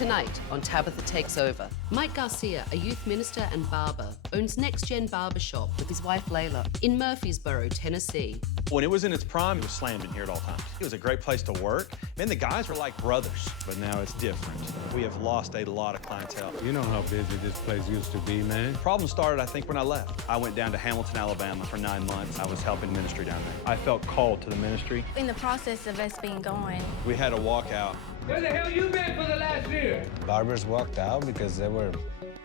Tonight on Tabatha Takes Over, Mike Garcia, a youth minister and barber, owns Next-Gen Barber Shop with his wife Layla in Murfreesboro, Tennessee. When it was in its prime, it was slammed in here at all times. It was a great place to work. Man, the guys were like brothers, but now it's different. We have lost a lot of clientele. You know how busy this place used to be, man. The problem started, I think, when I left. I went down to Hamilton, Alabama for 9 months. I was helping ministry down there. I felt called to the ministry. In the process of us being gone, we had a walkout. Where the hell you been for the last year? Barbers walked out because they were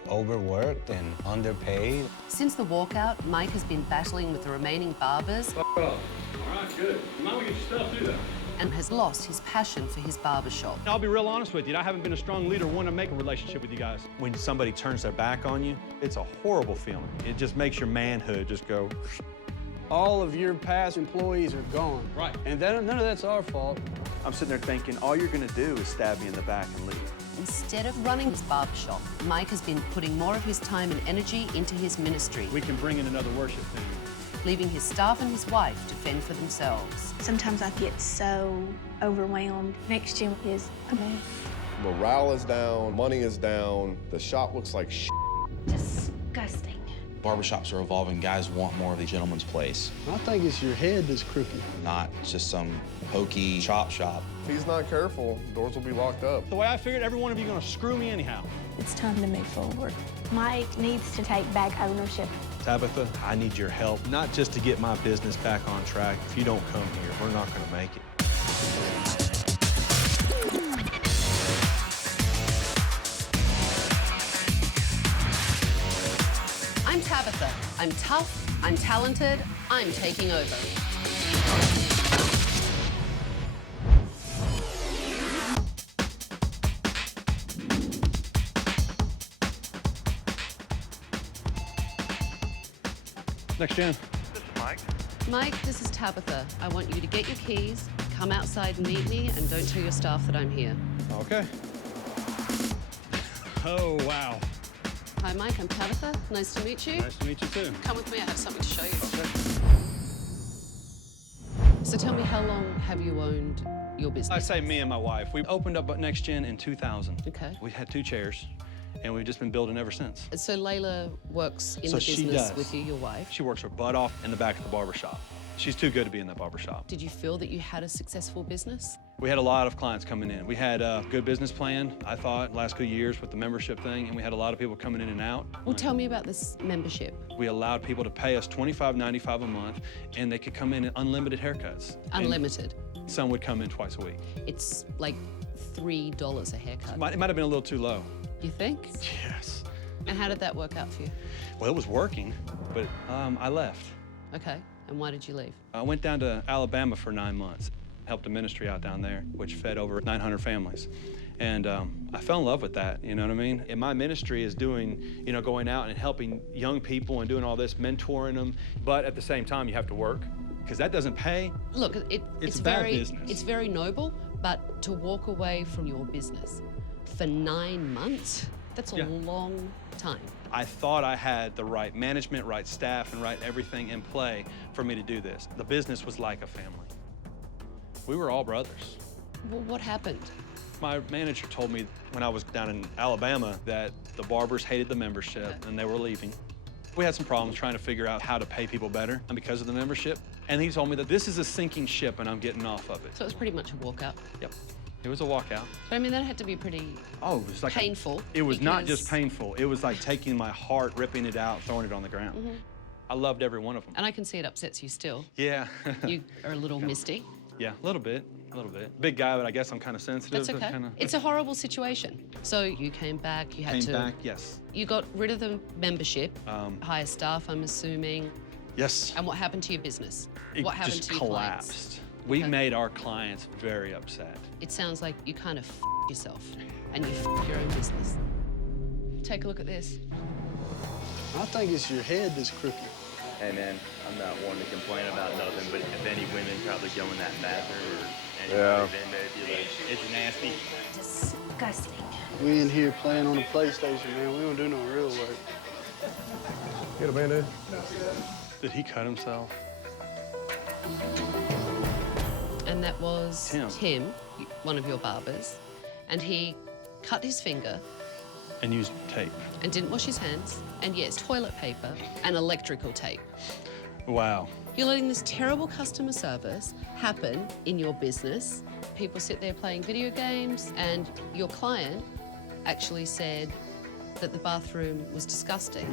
overworked and underpaid. Since the walkout, Mike has been battling with the remaining barbers. All right, good. You might want to get your stuff, too, though. And has lost his passion for his barber shop. I'll be real honest with you, I haven't been a strong leader wanting to make a relationship with you guys. When somebody turns their back on you, it's a horrible feeling. It just makes your manhood just go. All of your past employees are gone. Right. And none of that's our fault. I'm sitting there thinking, all you're gonna do is stab me in the back and leave. Instead of running his barber shop, Mike has been putting more of his time and energy into his ministry, We can bring in another worship team. leaving his staff and his wife to fend for themselves. sometimes I get so overwhelmed. Next-Gen is a mess. Morale is down, money is down, the shop looks like shit. Disgusting. Barbershops are evolving. Guys want more of the gentleman's place, I think it's your head that's crooked. not just some hokey chop shop. If he's not careful, doors will be locked up. The way I figured, every one of you are gonna screw me anyhow. It's time to move forward. Mike needs to take back ownership. Tabatha, I need your help, not just to get my business back on track. If you don't come here, we're not gonna make it. I'm Tabatha. I'm tough, I'm talented, I'm taking over. Next-Gen. This is Mike. Mike, this is Tabatha. I want you to get your keys, come outside and meet me, and don't tell your staff that I'm here. Okay. Oh, wow. Hi, Mike, I'm Tabatha. Nice to meet you. Nice to meet you, too. Come with me, I have something to show you. Okay. So tell me, how long have you owned your business? I say me and my wife. We opened up Next-Gen in 2000. Okay. We had 2 chairs, and we've just been building ever since. So Layla works in So the she business does. with you, your wife. She works her butt off in the back of the barber shop. She's too good to be in that barber shop. Did you feel that you had a successful business? We had a lot of clients coming in. We had a good business plan, I thought, last few years with the membership thing, and we had a lot of people coming in and out. Well, tell me about this membership. We allowed people to pay us $25.95 a month, and they could come in at unlimited haircuts. Unlimited. And some would come in twice a week. It's like $3 a haircut. It might have been a little too low. You think? Yes. And how did that work out for you? Well, it was working, but I left. Okay, and why did you leave? I went down to Alabama for 9 months, helped a ministry out down there, which fed over 900 families. And I fell in love with that, you know what I mean? And my ministry is doing, you know, going out and helping young people and doing all this, mentoring them. But at the same time, you have to work, because that doesn't pay. Look, It's bad very, business. It's very noble, but to walk away from your business for 9 months, that's a Yeah. long time. I thought I had the right management, right staff, and right everything in play for me to do this. The business was like a family. We were all brothers. Well, what happened? My manager told me when I was down in Alabama that the barbers hated the membership and they were leaving. We had some problems trying to figure out how to pay people better because of the membership. And he told me that this is a sinking ship and I'm getting off of it. So it was pretty much a walkout. Yep. It was a walkout. But I mean, that had to be pretty Oh, it was like painful. It was not because- just painful. It was like taking my heart, ripping it out, throwing it on the ground. Mm-hmm. I loved every one of them. And I can see it upsets you still. Yeah. You are a little misty. Yeah, a little bit. Big guy, but I guess I'm kind of sensitive. That's okay. Kinda, It's a horrible situation. So you came back, you had came to... back, yes. You got rid of the membership, hire staff, I'm assuming. Yes. And what happened to your business? It What happened just to your collapsed. clients? We Okay. made our clients very upset. It sounds like you kind of f***ed yourself and you f***ed your own business. Take a look at this. I think it's your head that's crooked. Hey, man, I'm not one to complain about nothing, but if any women probably go in that bathroom or anybody, then they'd be like, it's nasty. Disgusting. We in here playing on the PlayStation, man. We don't do no real work. Get a Band-Aid? Did he cut himself? And that was Tim. one of your barbers. And he cut his finger, And used tape. and didn't wash his hands, and yes, toilet paper and electrical tape. Wow. You're letting this terrible customer service happen in your business. People sit there playing video games, and your client actually said that the bathroom was disgusting.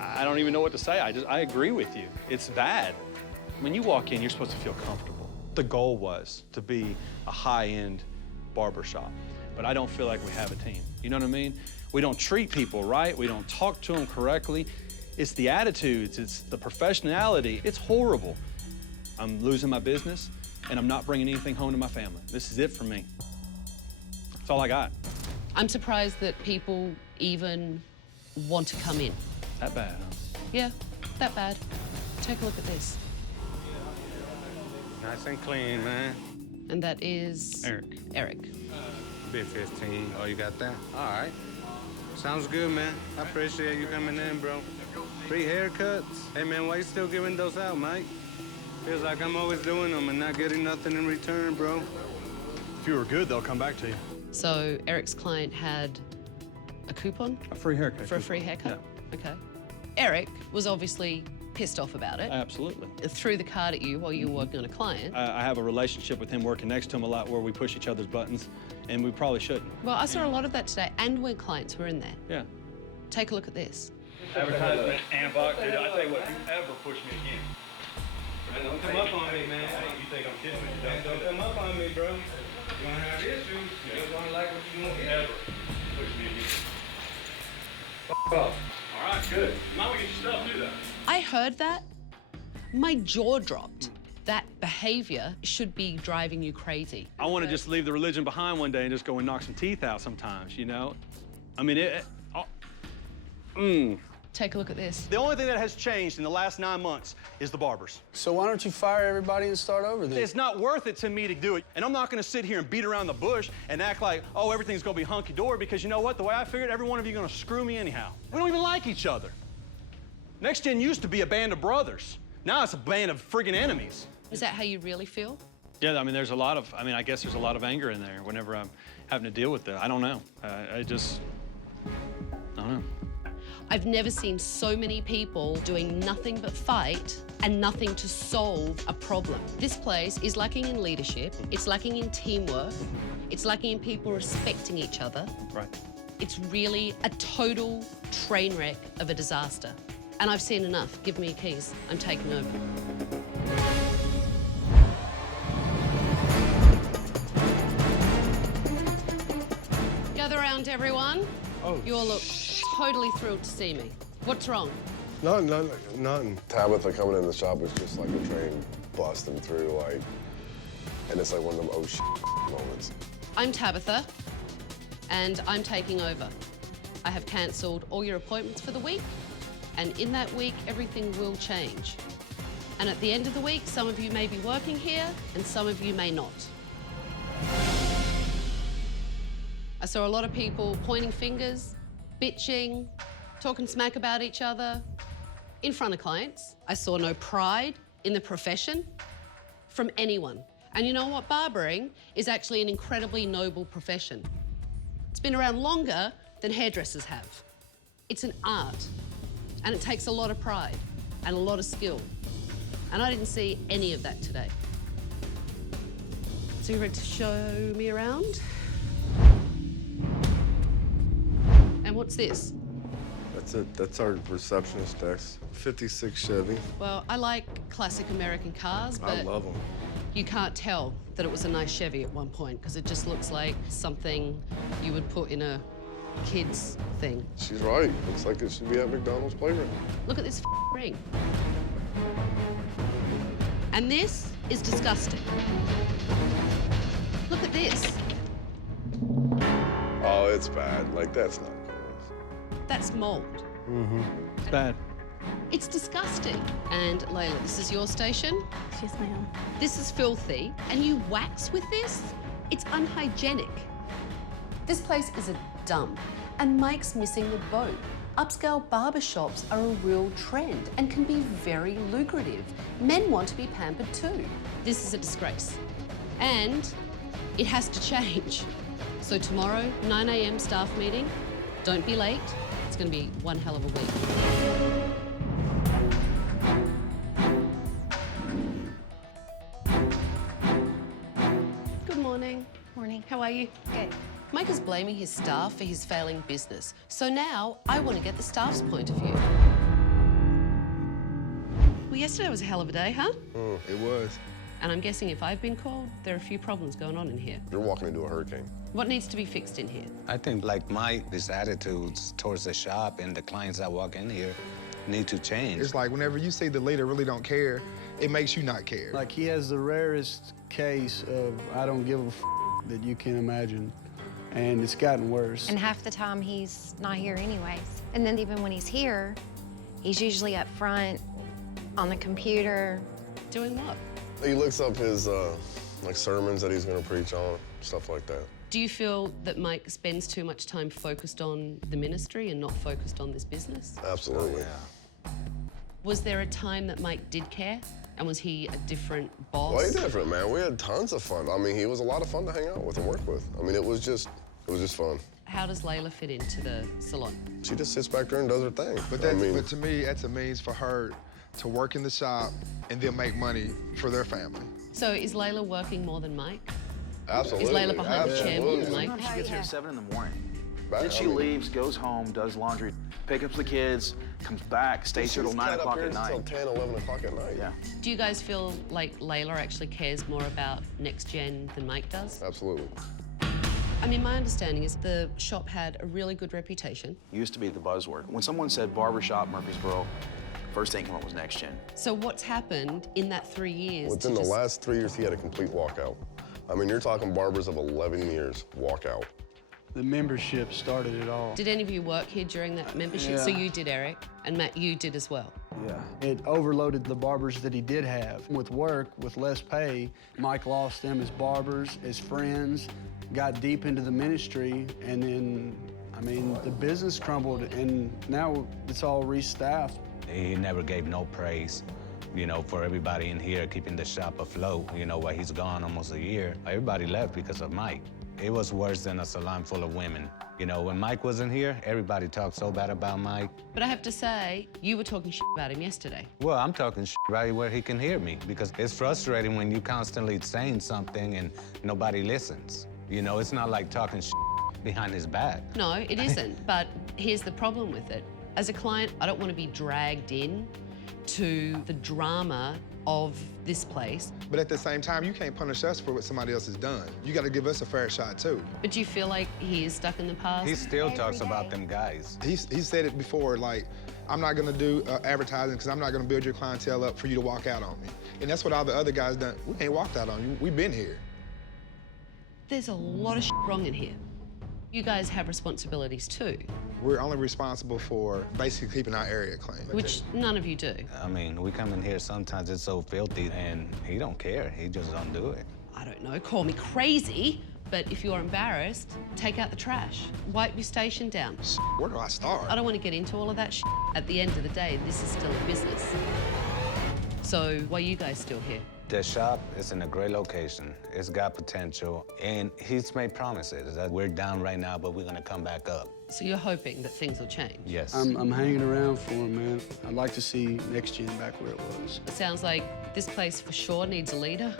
I don't even know what to say. I agree with you. It's bad. When you walk in, you're supposed to feel comfortable. The goal was to be a high-end barber shop, but I don't feel like we have a team. You know what I mean? We don't treat people right. We don't talk to them correctly. It's the attitudes, it's the professionality. It's horrible. I'm losing my business, and I'm not bringing anything home to my family. This is it for me. That's all I got. I'm surprised that people even want to come in. That bad, huh? Yeah, that bad. Take a look at this. Nice and clean, man. And that is... Eric. Bit 15. Oh, you got that? All right. Sounds good, man. I appreciate you coming in, bro. Free haircuts? Hey, man, why you still giving those out, Mike? Feels like I'm always doing them and not getting nothing in return, bro. If you were good, they'll come back to you. So Eric's client had a coupon? A free haircut. For a free haircut? Yeah. Okay. Eric was obviously pissed off about it. Absolutely. Threw the card at you while you were working on a client. I have a relationship with him working next to him a lot where we push each other's buttons, and we probably shouldn't. Well, I saw a lot of that today, and when clients were in there. Yeah. Take a look at this. Advertisement and box, dude. I tell you what, you ever push me again. Don't come up on me, man. You think I'm kidding me? Don't come up on me, bro. You're gonna have issues. You're gonna like what you want. Ever push me again. F off. All right, good. Now we get your stuff, do that. I heard that. My jaw dropped. That behavior should be driving you crazy. I want to just leave the religion behind one day and just go and knock some teeth out sometimes, you know? I mean, Take a look at this. The only thing that has changed in the last 9 months is the barbers. So why don't you fire everybody and start over then? It's not worth it to me to do it. And I'm not gonna sit here and beat around the bush and act like, oh, everything's gonna be hunky-dory, because you know what? The way I figured, every one of you are gonna screw me anyhow. We don't even like each other. Next-Gen used to be a band of brothers. Now it's a band of friggin' enemies. Is that how you really feel? Yeah, I mean, I guess there's a lot of anger in there whenever I'm having to deal with that. I don't know. I don't know. I've never seen so many people doing nothing but fight and nothing to solve a problem. This place is lacking in leadership, it's lacking in teamwork, it's lacking in people respecting each other. Right. It's really a total train wreck of a disaster. And I've seen enough. Give me your keys. I'm taking over. Gather around, everyone. Oh, You all look totally thrilled to see me. What's wrong? Nothing. Tabatha coming in the shop was just like a train busting through, like, and it's like one of them oh shit moments. I'm Tabatha, and I'm taking over. I have cancelled all your appointments for the week, and in that week, everything will change. And at the end of the week, some of you may be working here, and some of you may not. I saw a lot of people pointing fingers, bitching, talking smack about each other in front of clients. I saw no pride in the profession from anyone. And you know what? Barbering is actually an incredibly noble profession. It's been around longer than hairdressers have. It's an art, and it takes a lot of pride and a lot of skill. And I didn't see any of that today. So you ready to show me around? And what's this? That's it. That's our receptionist desk. 56 Chevy. Well, I like classic American cars, but I love them. you can't tell that it was a nice Chevy at one point because it just looks like something you would put in a kid's thing. She's right. Looks like it should be at McDonald's playground. Look at this ring. And this is disgusting. Look at this. Oh, it's bad. Like, that's not cool. That's mold. It's bad. It's disgusting. And Layla, this is your station. Yes, ma'am. This is filthy. And you wax with this? It's unhygienic. This place is a dump. And Mike's missing the boat. Upscale barber shops are a real trend and can be very lucrative. Men want to be pampered too. This is a disgrace. And it has to change. So tomorrow, 9 a.m. staff meeting. Don't be late. It's going to be one hell of a week. Good morning. Morning. How are you? Good. Mike is blaming his staff for his failing business. So now I want to get the staff's point of view. Well, yesterday was a hell of a day, huh? It was. And I'm guessing if I've been called, there are a few problems going on in here. You're walking into a hurricane. What needs to be fixed in here? I think like Mike, his attitudes towards the shop and the clients that walk in here need to change. It's like whenever you see the leader really don't care, it makes you not care. Like he has the rarest case of I don't give a f that you can imagine. And it's gotten worse. And half the time he's not here anyways. And then even when he's here, he's usually up front on the computer. Doing what? He looks up his like sermons that he's gonna preach on, stuff like that. Do you feel that Mike spends too much time focused on the ministry and not focused on this business? Absolutely. Was there a time that Mike did care? And was he a different boss? Way different, man. We had tons of fun. I mean, he was a lot of fun to hang out with and work with. I mean, it was just fun. How does Layla fit into the salon? She just sits back there and does her thing. But but to me, that's a means for her to work in the shop and then make money for their family. So is Layla working more than Mike? Absolutely. Is Layla behind the chair more than Mike? She gets here at 7 in the morning. Back, Then she leaves, goes home, does laundry, picks up the kids, comes back, stays here till 9 o'clock at night. Until 10, 11 o'clock at night. Yeah. Do you guys feel like Layla actually cares more about Next-Gen than Mike does? Absolutely. I mean, my understanding is the shop had a really good reputation. Used to be the buzzword. When someone said barbershop Murfreesboro, first thing came up was Next-Gen. So what's happened in that 3 years? Within the last 3 years, he had a complete walkout. I mean, you're talking barbers of 11 years walkout. The membership started it all. Did any of you work here during that membership? Yeah. So you did, Eric, and Matt, you did as well. Yeah. It overloaded the barbers that he did have. With work, with less pay, Mike lost them as barbers, as friends, got deep into the ministry, and then, I mean, the business crumbled, and now it's all restaffed. He never gave no praise, you know, for everybody in here keeping the shop afloat, you know, while he's gone almost a year. Everybody left because of Mike. It was worse than a salon full of women. You know, when Mike wasn't here, everybody talked so bad about Mike. But I have to say, you were talking shit about him yesterday. Well, I'm talking shit right where he can hear me, because it's frustrating when you constantly saying something and nobody listens. You know, it's not like talking shit behind his back. No, it isn't. But here's the problem with it. As a client, I don't want to be dragged in to the drama of this place. But at the same time, you can't punish us for what somebody else has done. You got to give us a fair shot, too. But do you feel like he is stuck in the past? He still talks about them guys. He said it before, like, I'm not going to do advertising because I'm not going to build your clientele up for you to walk out on me. And that's what all the other guys done. We ain't walked out on you. We've been here. There's a lot of shit wrong in here. You guys have responsibilities too. We're only responsible for basically keeping our area clean. Which none of you do. I mean, we come in here, sometimes it's so filthy, and he don't care. He just don't do it. I don't know, call me crazy, but if you're embarrassed, take out the trash. Wipe your station down. Where do I start? I don't want to get into all of that shit. At the end of the day, this is still a business. So why are you guys still here? The shop is in a great location. It's got potential, and he's made promises that we're down right now, but we're gonna come back up. So you're hoping that things will change? Yes. I'm hanging around for him, man. I'd like to see Next-Gen back where it was. It sounds like this place for sure needs a leader,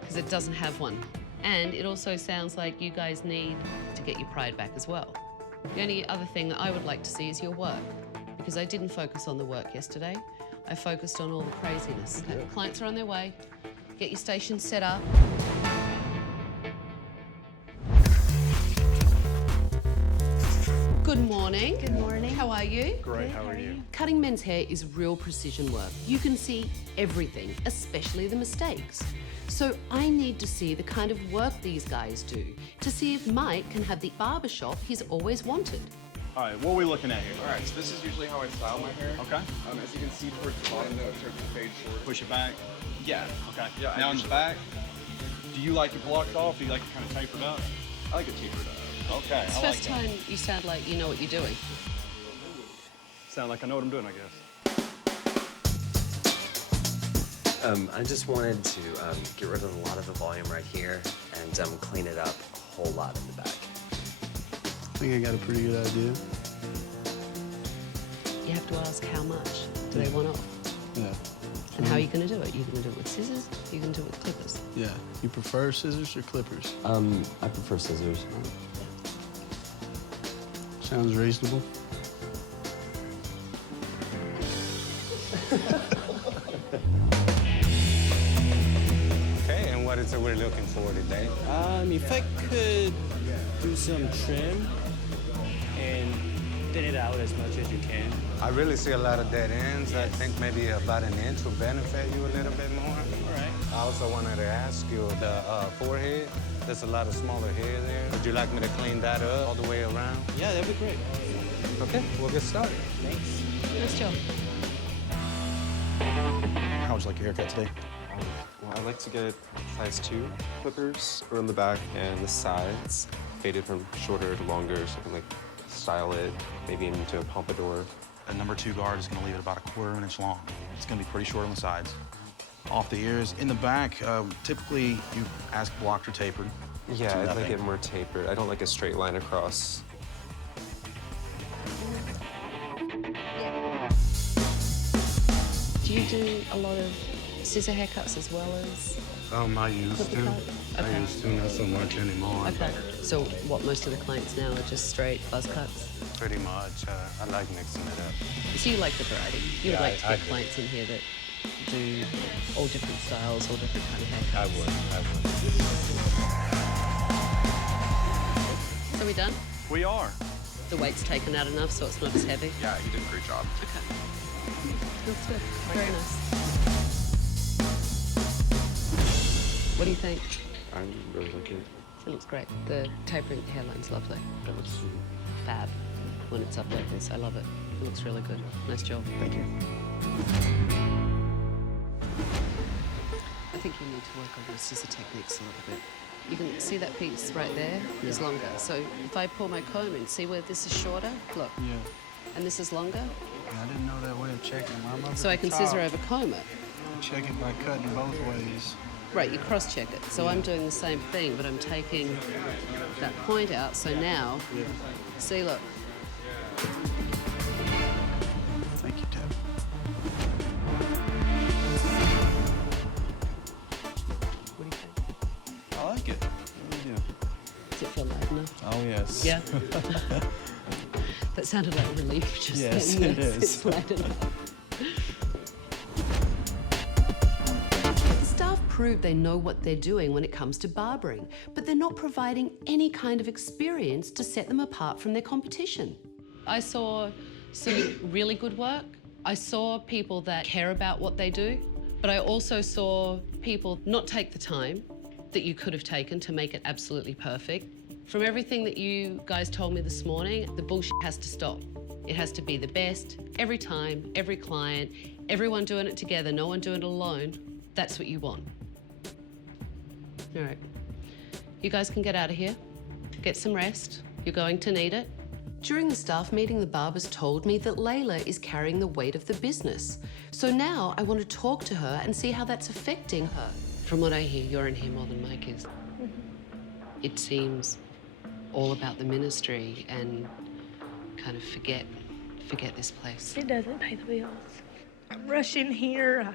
because it doesn't have one. And it also sounds like you guys need to get your pride back as well. The only other thing that I would like to see is your work, because I didn't focus on the work yesterday. I focused on all the craziness. Okay. Clients are on their way. Get your station set up. Good morning. Good morning. How are you? Great, how are you? Cutting men's hair is real precision work. You can see everything, especially the mistakes. So I need to see the kind of work these guys do to see if Mike can have the barbershop he's always wanted. All right, what are we looking at here? All right, so this is usually how I style my hair. Okay. As you can see towards the bottom, though, it starts to fade short. Push it back. Yeah. Okay. Yeah. Now in the back, do you like it blocked off? Do you like it kind of tapered up? I like it tapered up. Okay, It's I the like first that. time you sound like you know what you're doing. Sound like I know what I'm doing, I guess. I just wanted to get rid of a lot of the volume right here and clean it up a whole lot in the back. I think I got a pretty good idea. You have to ask how much do they want off? Yeah. And how are you going to do it? You're going to do it with scissors? You're going to do it with clippers? Yeah. You prefer scissors or clippers? I prefer scissors. Sounds reasonable. Okay, and what is it we're looking for today? If I could do some trim and thin it out as much as you can. I really see a lot of dead ends. Yes. I think maybe about an inch will benefit you a little bit more. All right. I also wanted to ask you, the forehead, there's a lot of smaller hair there. Would you like me to clean that up all the way around? Yeah, that'd be great. Okay, we'll get started. Thanks. Nice job. How would you like your haircut today? Well, I like to get size 2 clippers around the back and the sides, faded from shorter to longer, so I can like style it, maybe into a pompadour. A number 2 guard is going to leave it about a 1/4 inch long. It's going to be pretty short on the sides. Off the ears. In the back, typically you ask blocked or tapered. Yeah, I'd like it more tapered. I don't like a straight line across. Do you do a lot of scissor haircuts as well as I used to. Okay. I used to, not so much anymore. Okay. So what, most of the clients now are just straight buzz cuts? Pretty much. I like mixing it up. So you like the variety? You would Yeah, like to I get do. clients in here that do all different styles, all different kind of haircuts? I would. So we done? We are. The weight's taken out enough so it's not as heavy? Yeah, you did a great job. Okay. Looks good. Very nice. What do you think? I really like it. It looks great. The tapering hairline's lovely. It looks fab when it's up like this. I love it. It looks really good. Nice job. Thank you. I think you need to work on your scissor techniques a little bit. You can see that piece right there is longer. So if I pull my comb in, see where this is shorter? Look. Yeah. And this is longer? I didn't know that way of checking. I'm over So I the can top. scissor over comb it. Check it by cutting both ways. Right, you cross-check it. So I'm doing the same thing, but I'm taking that point out. So now, see, look. Thank you, Tab. What do you think? I like it. Yeah. Does it feel loud enough? Oh, yes. Yeah? That sounded like relief just Yes, then. it is. It's loud enough. Staff prove they know what they're doing when it comes to barbering, but they're not providing any kind of experience to set them apart from their competition. I saw some really good work. I saw people that care about what they do, but I also saw people not take the time that you could have taken to make it absolutely perfect. From everything that you guys told me this morning, the bullshit has to stop. It has to be the best, every time, every client, everyone doing it together, no one doing it alone. That's what you want. All right. You guys can get out of here. Get some rest. You're going to need it. During the staff meeting, the barbers told me that Layla is carrying the weight of the business. So now I want to talk to her and see how that's affecting her. From what I hear, you're in here more than Mike is. It seems all about the ministry and kind of forget this place. It doesn't pay the bills. I rush in here,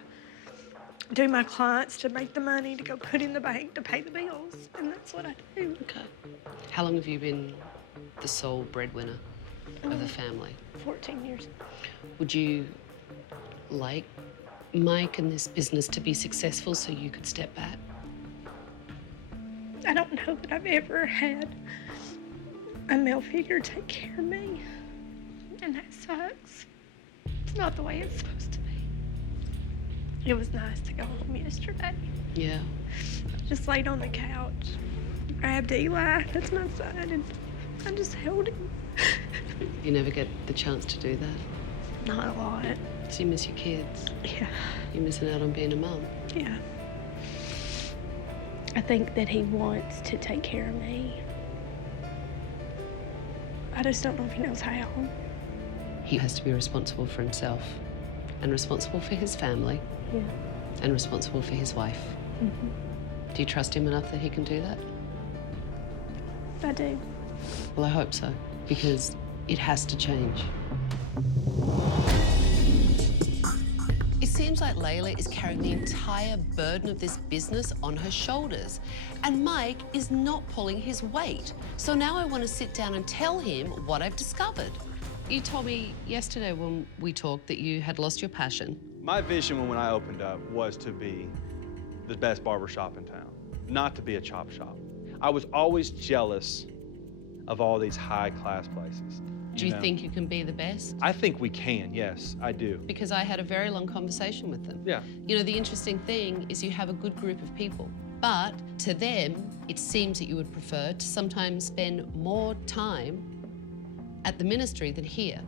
I do my clients to make the money to go put in the bank to pay the bills, and that's what I do. Okay. How long have you been the sole breadwinner of the family? 14 years. Would you like Mike and this business to be successful so you could step back? I don't know that I've ever had a male figure take care of me, and that sucks. It's not the way it's supposed to be. It was nice to go home yesterday. Yeah. I just laid on the couch, grabbed Eli, that's my son, and I just held him. You never get the chance to do that? Not a lot. So you miss your kids? Yeah. You're missing out on being a mum? Yeah. I think that he wants to take care of me. I just don't know if he knows how. He has to be responsible for himself and responsible for his family. Yeah. And responsible for his wife. Mm-hmm. Do you trust him enough that he can do that? I do. Well, I hope so, because it has to change. It seems like Layla is carrying the entire burden of this business on her shoulders, and Mike is not pulling his weight. So now I want to sit down and tell him what I've discovered. You told me yesterday when we talked that you had lost your passion. My vision when I opened up was to be the best barber shop in town, not to be a chop shop. I was always jealous of all these high-class places. Do you think you can be the best? I think we can, yes, I do. Because I had a very long conversation with them. Yeah. You know, the interesting thing is you have a good group of people, but to them, it seems that you would prefer to sometimes spend more time at the ministry than here.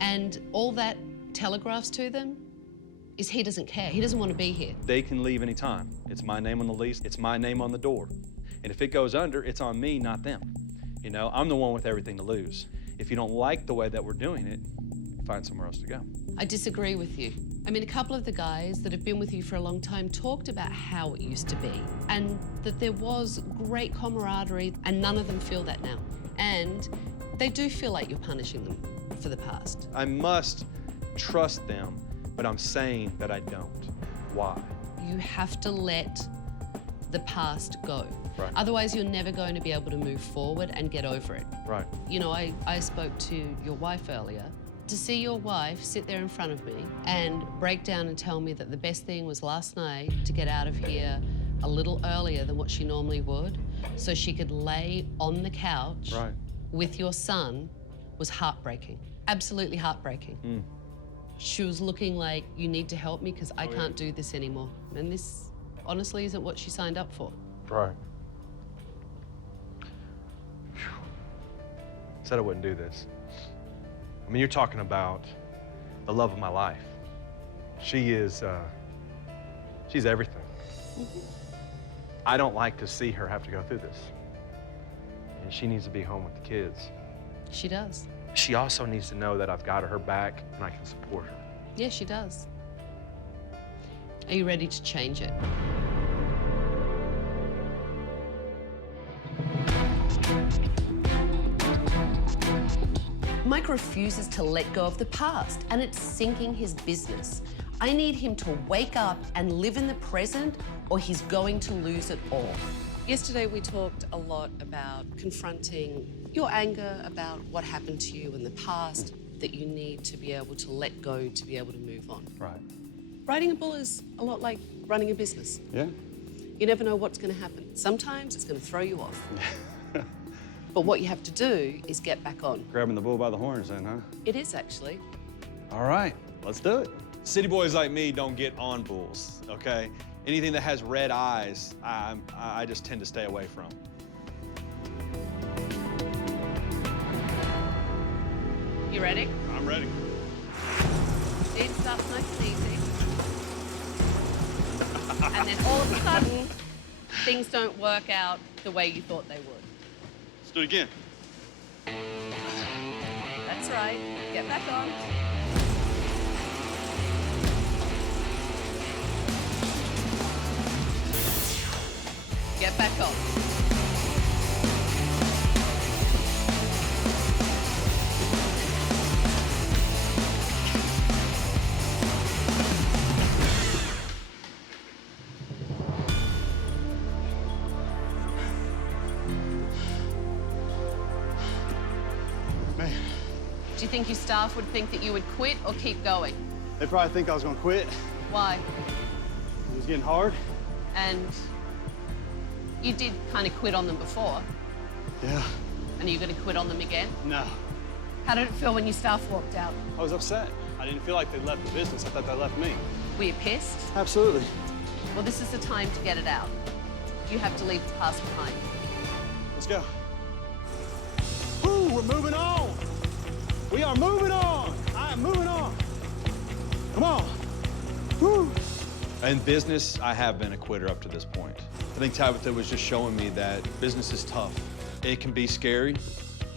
And all that telegraphs to them is he doesn't care. He doesn't want to be here. They can leave anytime. It's my name on the lease, it's my name on the door. And if it goes under, it's on me, not them. You know, I'm the one with everything to lose. If you don't like the way that we're doing it, find somewhere else to go. I disagree with you. I mean, a couple of the guys that have been with you for a long time talked about how it used to be and that there was great camaraderie, and none of them feel that now. And they do feel like you're punishing them for the past. I must trust them, but I'm saying that I don't. Why? You have to let the past go. Right. Otherwise, you're never going to be able to move forward and get over it. Right. You know, I spoke to your wife earlier. To see your wife sit there in front of me and break down and tell me that the best thing was last night to get out of here a little earlier than what she normally would, so she could lay on the couch with your son, was heartbreaking. Absolutely heartbreaking. She was looking like, you need to help me because I can't do this anymore. And this honestly isn't what she signed up for. Right. Said I wouldn't do this. I mean, you're talking about the love of my life. She is, she's everything. I don't like to see her have to go through this. And she needs to be home with the kids. She does. She also needs to know that I've got her back and I can support her. Yeah, she does. Are you ready to change it? Mike refuses to let go of the past, and it's sinking his business. I need him to wake up and live in the present, or he's going to lose it all. Yesterday, we talked a lot about confronting your anger about what happened to you in the past, that you need to be able to let go to be able to move on. Right. Riding a bull is a lot like running a business. Yeah. You never know what's going to happen. Sometimes it's going to throw you off. But what you have to do is get back on. Grabbing the bull by the horns then, huh? It is, actually. All right, let's do it. City boys like me don't get on bulls, okay? Anything that has red eyes, I just tend to stay away from. You ready? I'm ready. It starts nice and easy. And then all of a sudden, things don't work out the way you thought they would. Let's do it again. That's right. Get back on. Get back on. Do you think your staff would think that you would quit or keep going? They probably think I was gonna quit. Why? It was getting hard. And you did kind of quit on them before. Yeah. And are you going to quit on them again? No. How did it feel when your staff walked out? I was upset. I didn't feel like they left the business. I thought they left me. Were you pissed? Absolutely. Well, this is the time to get it out. You have to leave the past behind. Let's go. Woo, we're moving on. We are moving on. I am moving on. Come on. Woo. In business, I have been a quitter up to this point. I think Tabatha was just showing me that business is tough. It can be scary,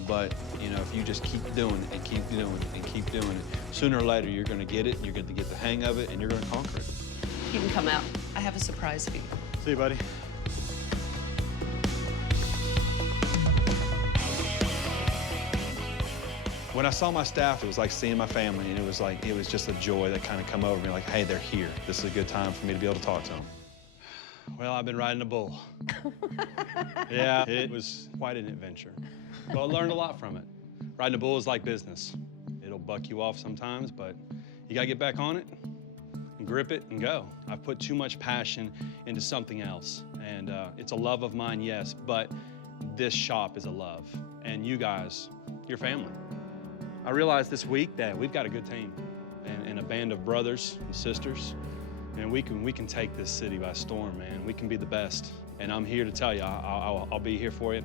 but you know, if you just keep doing it and keep doing it and keep doing it, sooner or later you're gonna get it, you're gonna get the hang of it, and you're gonna conquer it. You can come out. I have a surprise for you. See you, buddy. When I saw my staff, it was like seeing my family, and it was just a joy that kind of come over me, like, hey, they're here. This is a good time for me to be able to talk to them. Well, I've been riding a bull. Yeah, it was quite an adventure. But I learned a lot from it. Riding a bull is like business. It'll buck you off sometimes, but you gotta get back on it and grip it and go. I've put too much passion into something else, and it's a love of mine, yes, but this shop is a love, and you guys, your family. I realized this week that we've got a good team and a band of brothers and sisters, and we can take this city by storm, man. We can be the best, and I'm here to tell you, I'll be here for you.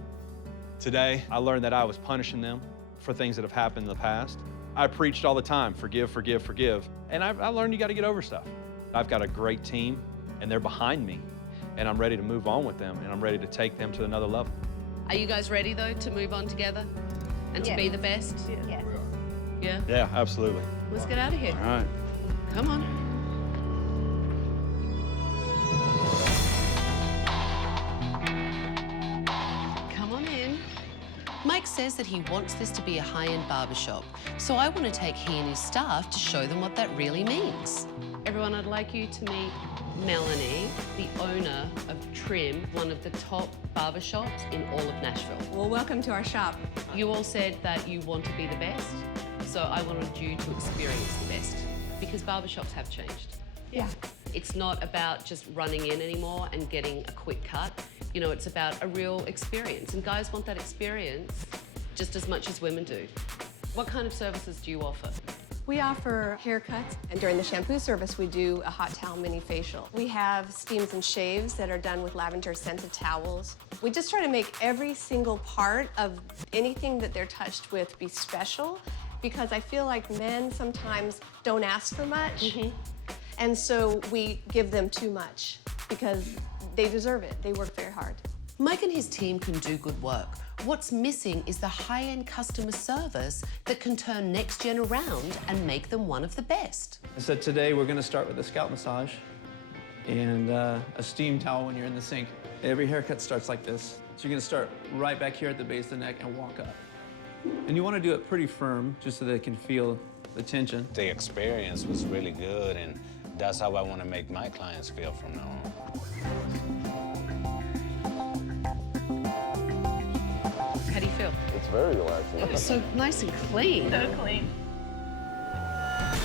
Today, I learned that I was punishing them for things that have happened in the past. I preached all the time, forgive, forgive, forgive, and I learned you gotta get over stuff. I've got a great team, and they're behind me, and I'm ready to move on with them, and I'm ready to take them to another level. Are you guys ready, though, to move on together and to be the best? Yeah. Yeah? Yeah, absolutely. Let's get out of here. All right. Come on. Come on in. Mike says that he wants this to be a high-end barbershop, so I want to take he and his staff to show them what that really means. Everyone, I'd like you to meet Melanie, the owner of Trim, one of the top barbershops in all of Nashville. Well, welcome to our shop. You all said that you want to be the best, so I wanted you to experience the best, because barbershops have changed. Yeah. It's not about just running in anymore and getting a quick cut. You know, it's about a real experience, and guys want that experience just as much as women do. What kind of services do you offer? We offer haircuts, and during the shampoo service, we do a hot towel mini facial. We have steams and shaves that are done with lavender scented towels. We just try to make every single part of anything that they're touched with be special, because I feel like men sometimes don't ask for much, and so we give them too much because they deserve it. They work very hard. Mike and his team can do good work. What's missing is the high-end customer service that can turn Next-Gen around and make them one of the best. So today we're gonna start with a scalp massage and a steam towel when you're in the sink. Every haircut starts like this. So you're gonna start right back here at the base of the neck and walk up. And you wanna do it pretty firm just so they can feel the tension. The experience was really good, and that's how I want to make my clients feel from now on. How do you feel? It's very relaxing. It was so nice and clean. So clean.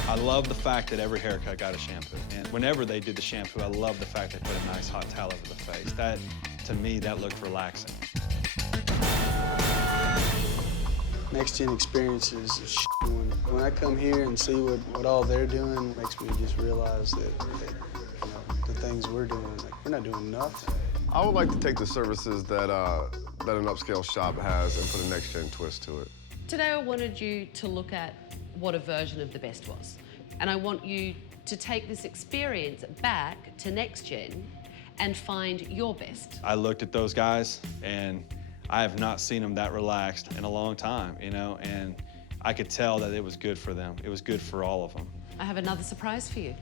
I love the fact that every haircut got a shampoo. And whenever they did the shampoo, I love the fact they put a nice hot towel over the face. That, to me, that looked relaxing. Next-Gen experiences is shit. When I come here and see what all they're doing, it makes me just realize that the things we're doing, like, we're not doing nothing. I would like to take the services that an Upscale shop has and put a Next-Gen twist to it. Today I wanted you to look at what a version of the best was. And I want you to take this experience back to Next-Gen and find your best. I looked at those guys, and I have not seen them that relaxed in a long time, you know, and I could tell that it was good for them. It was good for all of them. I have another surprise for you.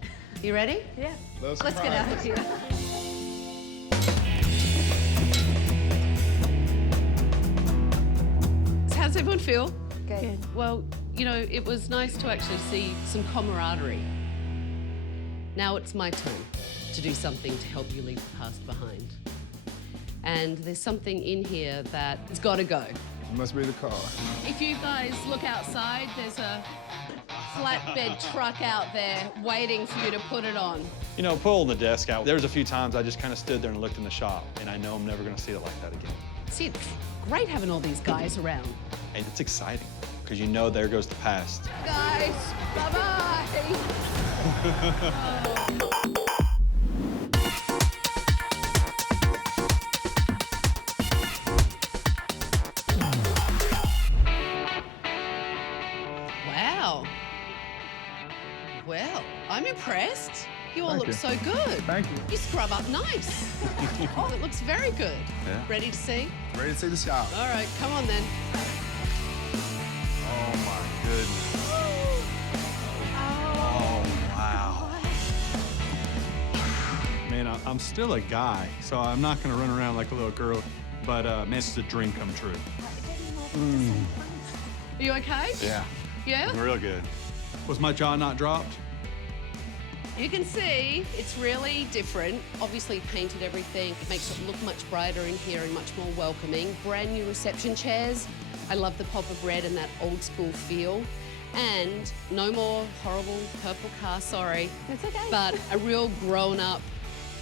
You ready? Yeah. Let's get out of here. So how does everyone feel? Good. Well, you know, it was nice to actually see some camaraderie. Now it's my turn to do something to help you leave the past behind. And there's something in here that's got to go. It must be the car. If you guys look outside, there's a flatbed truck out there waiting for you to put it on. You know, pulling the desk out, there was a few times I just kind of stood there and looked in the shop, and I know I'm never going to see it like that again. See, it's great having all these guys around. And it's exciting, because you know there goes the past. Guys, bye-bye. Wow. Well, I'm impressed. You all Thank look you. so good. Thank you. You scrub up nice. Oh, it looks very good. Yeah. Ready to see? Ready to see the shop. All right, come on then. Oh, my goodness. Oh, wow. Man, I'm still a guy, so I'm not gonna run around like a little girl, but man, it's a dream come true. Are you okay? Yeah. Yeah? Real good. Was my jaw not dropped? You can see it's really different. Obviously painted everything. It makes it look much brighter in here and much more welcoming. Brand new reception chairs. I love the pop of red and that old school feel. And no more horrible purple car, sorry. It's okay. But a real grown-up,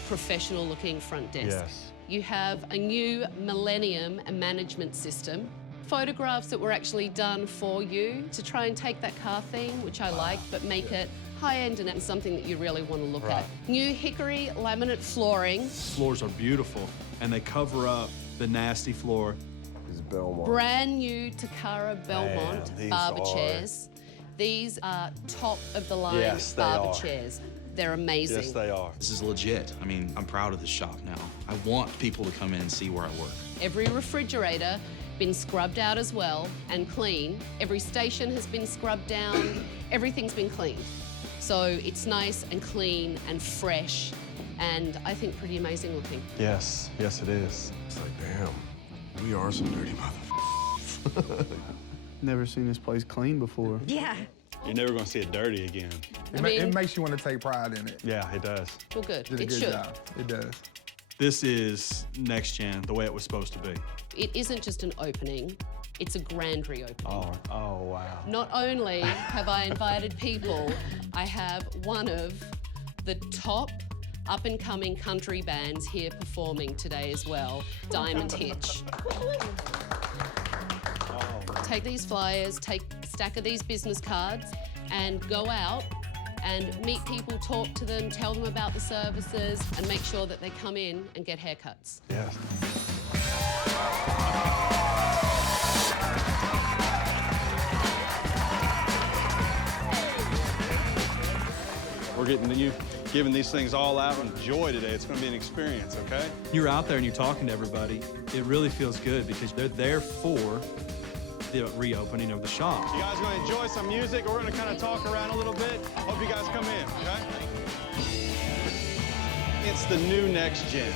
professional-looking front desk. Yes. You have a new millennium management system. Photographs that were actually done for you to try and take that car theme, which I like, but make it high-end and something that you really want to look at. New hickory laminate flooring. Floors are beautiful, and they cover up the nasty floor. These Belmont. Brand new Takara Belmont Man, barber these are- chairs. These are top-of-the-line Yes, they barber are. chairs. They're amazing. Yes, they are. This is legit. I mean, I'm proud of this shop now. I want people to come in and see where I work. Every refrigerator been scrubbed out as well and clean. Every station has been scrubbed down. Everything's been cleaned. So it's nice and clean and fresh and I think pretty amazing looking. Yes, yes it is. It's like, damn, we are some dirty motherfuckers. Never seen this place clean before. Yeah. You're never gonna see it dirty again. It makes you want to take pride in it. Yeah, it does. Well, good. Did a It good should. job. It does. This is Next Gen, the way it was supposed to be. It isn't just an opening, it's a grand reopening. Oh wow. Not only have I invited people, I have one of the top up-and-coming country bands here performing today as well, Diamond Hitch. Take these flyers, take a stack of these business cards and go out and meet people, talk to them, tell them about the services and make sure that they come in and get haircuts. Yes. We're giving these things all out and joy today. It's gonna be an experience, okay? You're out there and you're talking to everybody. It really feels good because they're there for the reopening of the shop. You guys gonna enjoy some music? We're gonna kind of talk around a little bit. Hope you guys come in, okay? It's the new Next Gen.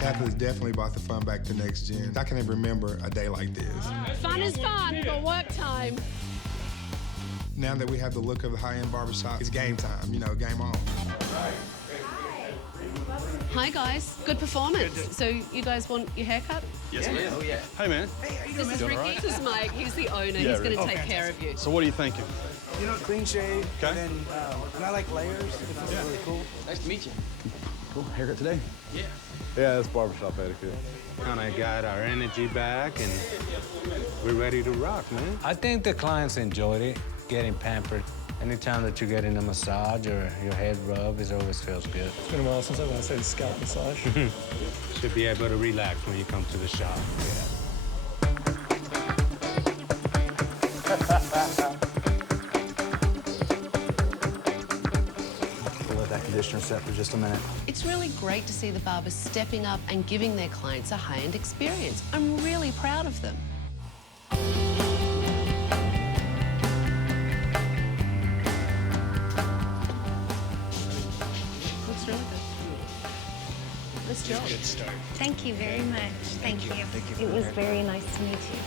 Tabatha's definitely brought the fun back to Next Gen. I can never remember a day like this. Fun is fun, but work time. Now that we have the look of the high-end barbershop, it's game time, game on. Hi guys, good performance. So you guys want your haircut? Yes, ma'am. Oh, yeah. Hey, man. This is Ricky, this is Mike, he's the owner, Yeah, he's gonna Ricky. take care of you. So what are you thinking? You know, clean shave. Okay. And I like layers. It feels really cool. Nice to meet you. Cool. Haircut today? Yeah. Yeah, that's barbershop etiquette. Kind of got our energy back and we're ready to rock, man. I think the clients enjoyed it, getting pampered. Anytime that you're getting a massage or your head rub, it always feels good. It's been a while since I went and said scalp massage. Should be able to relax when you come to the shop. We'll let that conditioner set for just a minute. It's really great to see the barbers stepping up and giving their clients a high-end experience. I'm really proud of them. Looks really good. Nice job. Good start. Thank you very much. Thank you. Thank you for It the was haircut. very nice to meet you.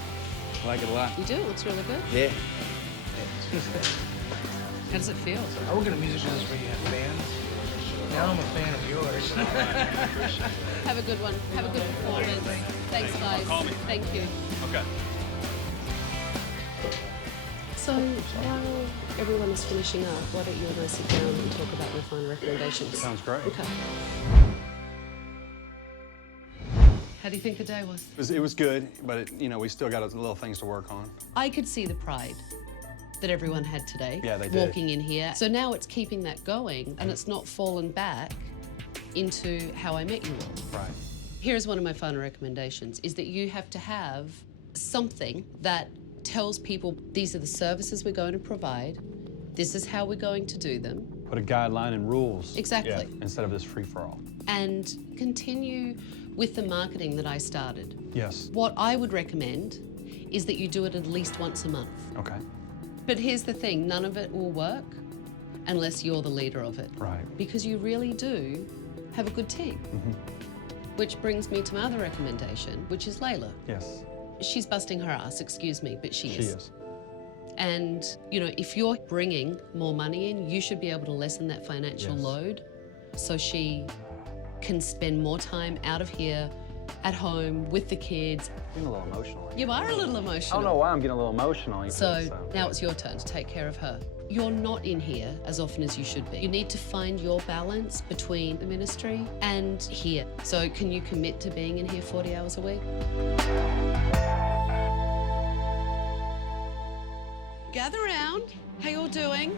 I like it a lot. You do, it looks really good. Yeah. How does it feel? I work in a music business where you have bands. Now I'm a fan of yours. Have a good one. Have a good performance. Thanks, guys. Call me. Thank you. Okay. So while everyone is finishing up, why don't you and I sit down and talk about your final recommendations? Sounds great. Okay. How do you think the day was? It was good, but we still got little things to work on. I could see the pride that everyone had today. Yeah, they did. Walking in here. So now it's keeping that going and it's not fallen back into how I met you all. Right. Here's one of my final recommendations, is that you have to have something that tells people these are the services we're going to provide, this is how we're going to do them. Put a guideline and rules. Exactly. Instead of this free-for-all. And continue with the marketing that I started. Yes. What I would recommend is that you do it at least once a month. Okay. But here's the thing, none of it will work unless you're the leader of it. Right. Because you really do have a good team. Which brings me to my other recommendation, which is Layla. Yes. She's busting her ass, excuse me, but she is. She is. And, you know, if you're bringing more money in, you should be able to lessen that financial load so she can spend more time out of here, at home, with the kids. I'm getting a little emotional. You are a little I emotional. don't know why I'm getting a little emotional. So now it's your turn to take care of her. You're not in here as often as you should be. You need to find your balance between the ministry and here. So can you commit to being in here 40 hours a week? Gather around. How you all doing?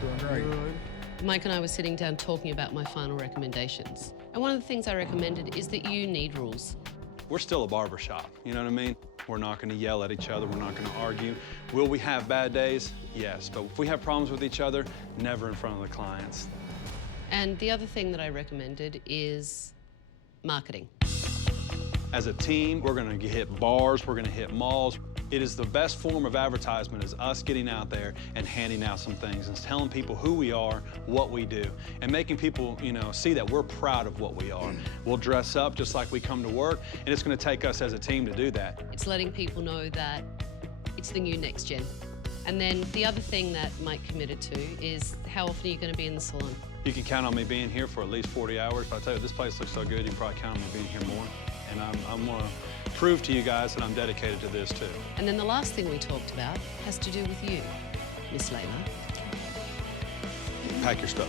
Doing great. Mike and I were sitting down talking about my final recommendations. And one of the things I recommended is that you need rules. We're still a barber shop, you know what I mean? We're not gonna yell at each other, we're not gonna argue. Will we have bad days? Yes, but if we have problems with each other, never in front of the clients. And the other thing that I recommended is marketing. As a team, we're gonna hit bars, we're gonna hit malls. It is the best form of advertisement is us getting out there and handing out some things and telling people who we are, what we do, and making people, you know, see that we're proud of what we are. We'll dress up just like we come to work, and it's gonna take us as a team to do that. It's letting people know that it's the new Next Gen. And then the other thing that Mike committed to is how often are you gonna be in the salon? You can count on me being here for at least 40 hours. But I'll tell you, this place looks so good, you can probably count on me being here more. And I'm gonna prove to you guys that I'm dedicated to this too. And then the last thing we talked about has to do with you, Miss Layla. Pack your stuff.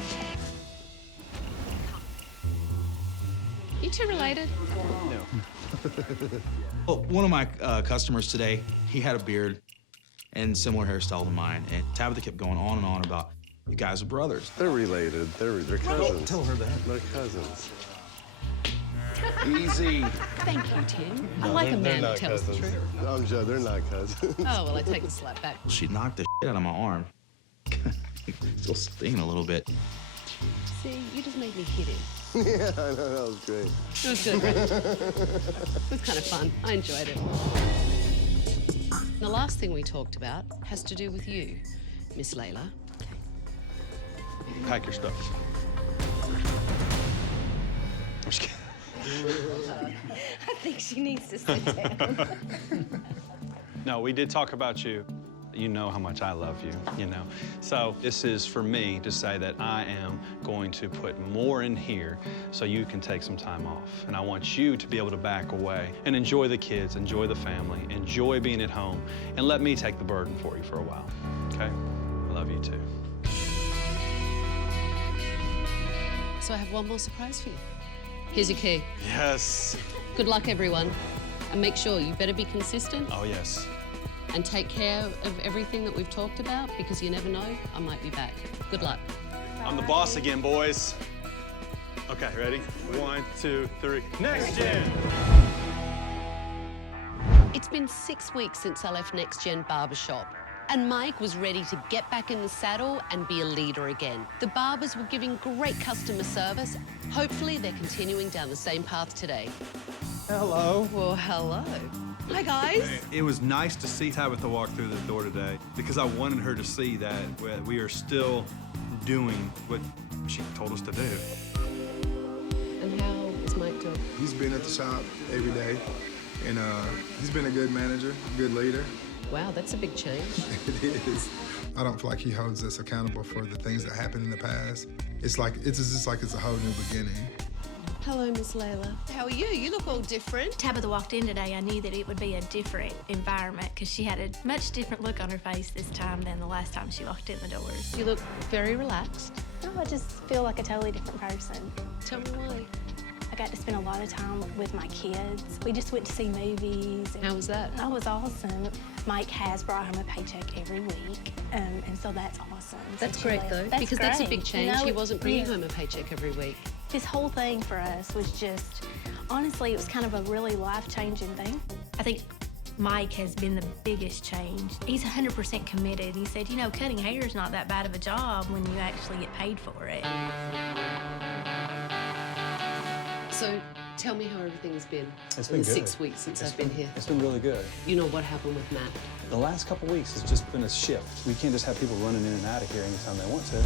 You two related? No. Well, one of my customers today, he had a beard and similar hairstyle to mine. And Tabatha kept going on and on about, you guys are brothers. They're related. They're cousins. Tell her that. They're cousins. Easy. Thank you, Tim. I like a man who tells the truth. No, I'm joking. They're not cousins. Oh, well, I take the slap back. She knocked the shit out of my arm. Still stinging a little bit. See, you just made me hit him. Yeah, I know. That was great. It was good, right? It was kind of fun. I enjoyed it. The last thing we talked about has to do with you, Miss Layla. Pack your stuff. I'm just kidding. I think she needs to sit down. No, we did talk about you. You know how much I love you, you know. So this is for me to say that I am going to put more in here so you can take some time off. And I want you to be able to back away and enjoy the kids, enjoy the family, enjoy being at home, and let me take the burden for you for a while, okay? I love you too. So I have one more surprise for you. Here's your key. Yes. Good luck, everyone. And make sure you better be consistent Oh, yes. and take care of everything that we've talked about, because you never know, I might be back. Good luck. I'm the boss again, boys. Okay, ready? 1, 2, 3. Next Gen! It's been 6 weeks since I left Next-Gen Barber Shop, and Mike was ready to get back in the saddle and be a leader again. The barbers were giving great customer service. Hopefully, they're continuing down the same path today. Hello. Well, hello. Hi, guys. It was nice to see Tabatha walk through the door today because I wanted her to see that we are still doing what she told us to do. And how is Mike doing? He's been at the shop every day, and he's been a good manager, good leader. Wow, that's a big change. It is. I don't feel like he holds us accountable for the things that happened in the past. It's just like it's a whole new beginning. Hello, Miss Layla. How are you? You look all different. Tabatha walked in today, I knew that it would be a different environment because she had a much different look on her face this time than the last time she walked in the doors. You look very relaxed. No, I just feel like a totally different person. Tell me why. I got to spend a lot of time with my kids. We just went to see movies. How was that? That was awesome. Mike has brought home a paycheck every week, and so that's awesome. That's Since great, she though, left. because that's a big change. You know, He wasn't bringing yeah. home a paycheck every week. This whole thing for us was just, honestly, it was kind of a really life-changing thing. I think Mike has been the biggest change. He's 100% committed. He said, you know, cutting hair is not that bad of a job when you actually get paid for it. So tell me how everything's been It's in been the good. 6 weeks since I've been here. It's been really good. You know what happened with Matt? The last couple weeks has just been a shift. We can't just have people running in and out of here anytime they want to,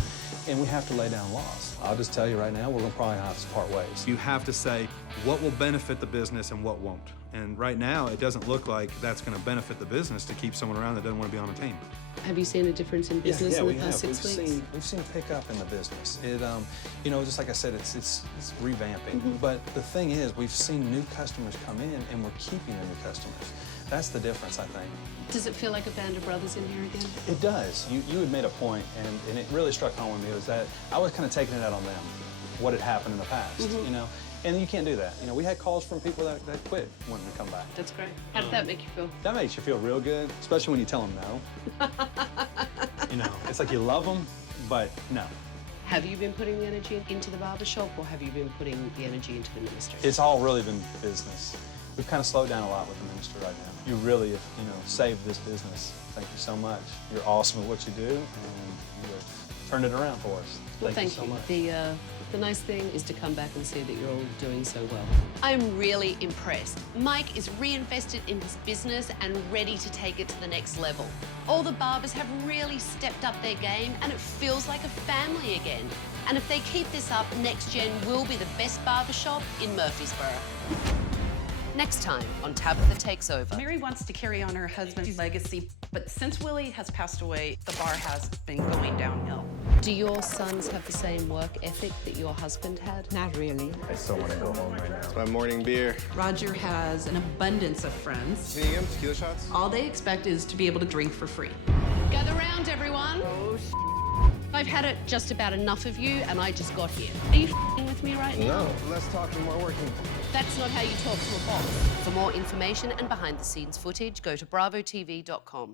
and we have to lay down laws. I'll just tell you right now, we're gonna probably have to part ways. You have to say what will benefit the business and what won't. And right now, it doesn't look like that's gonna benefit the business to keep someone around that doesn't want to be on a team. Have you seen a difference in business in the past 6 weeks? We've seen pick up in the business. It, you know, just like I said, it's revamping. Mhm. But the thing is, we've seen new customers come in, and we're keeping the new customers. That's the difference, I think. Does it feel like a band of brothers in here again? It does. You had made a point, and it really struck home with me, was that I was kind of taking it out on them, what had happened in the past, Mhm. you know? And you can't do that. You know, we had calls from people that quit wanting to come back. That's great. How did that make you feel? That makes you feel real good, especially when you tell them no. You know, it's like you love them, but no. Have you been putting the energy into the barber shop, or have you been putting the energy into the ministry? It's all really been business. We've kind of slowed down a lot with the ministry right now. You really have, you know, saved this business. Thank you so much. You're awesome at what you do, and you have turned it around for us. Well, Thank you so much. The nice thing is to come back and see that you're all doing so well. I'm really impressed. Mike is reinvested in his business and ready to take it to the next level. All the barbers have really stepped up their game, and it feels like a family again. And if they keep this up, Next-Gen will be the best barbershop in Murfreesboro. Next time on Tabatha Takes Over. Mary wants to carry on her husband's legacy, but since Willie has passed away, the bar has been going downhill. Do your sons have the same work ethic that your husband had? Not really. I still want to go home right now. It's my morning beer. Roger has an abundance of friends. Can you get tequila shots? All they expect is to be able to drink for free. Gather round, everyone. Oh, I've had it just about enough of you, and I just got here. Are you f***ing with me right now? No, less talking, more working. That's not how you talk to a boss. For more information and behind-the-scenes footage, go to bravotv.com.